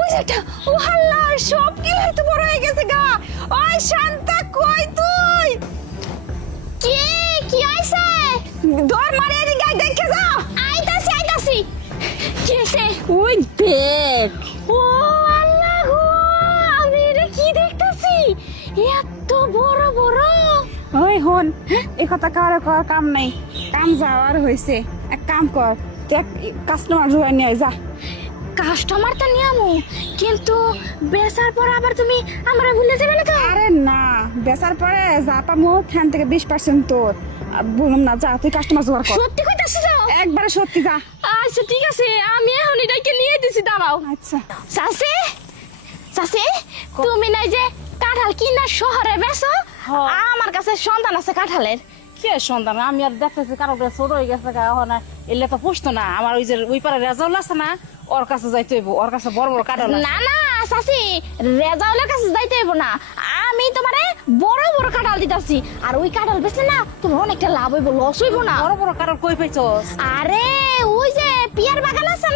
ওই যে একটা ও হাল্লা সব কিলাই তো বড় হয়ে গেছে গা। ওই শান্তা কই তুই? কি আইছে? দর মারে এদিকে আই দেখে যা। আইতাছি কি হইছে? ওই দেখ। ও আল্লাহ গো, আমি এটা কি দেখতাছি? এত বড় বড়। ওই হন, এই কথা কার কাম নাই, কাম যাওয়ার হইছে। এক কাম কর, দেখ কাস্টমার জোগাড় নিয়ে যা। কাস্টমার তো নিয়ামু, কিন্তু বেচার পর আবার তুমি আমরা ভুলে যাবে না তো? আরে না, বেচার পরে যা পামু ফ্যান থেকে 20% তোর। বললাম না, যা তুই কাস্টমার জোগাড় কর। সত্যি কইতাছিস তো? একবারে সত্যি, যা। আচ্ছা ঠিক আছে, আমি এখন এটাকে নিয়ে দিছি, দাঁড়াও। আচ্ছা চাচি তুমি নাই যে কাঁঠাল কিনা শহরে বেচো, আমার কাছে সন্ধান আছে কাঁঠালের। কে সন্তান? আমি আর দেখতেছি কারো ছোট হয়ে গেছে এলে তো পুষতো না। আমার ওই যে ওই পারে রেজাউল আছে না, ওর কাছে যাইতে হইব, ওর কাছে বড় বড় কাঁঠাল আছে। না চাচি, রেজাউলের কাছে যাইতে হইব না, আমি তোমারে বড় বড় কাঁঠাল দিতাছি। আর ওই কাঁঠাল বেচলে না তোমার অনেকটা লাভ হইব, লস হইব না। বড় বড় কাঁঠাল কই পাইছস? আরে ওই যে পিয়ার বাগান আছে না।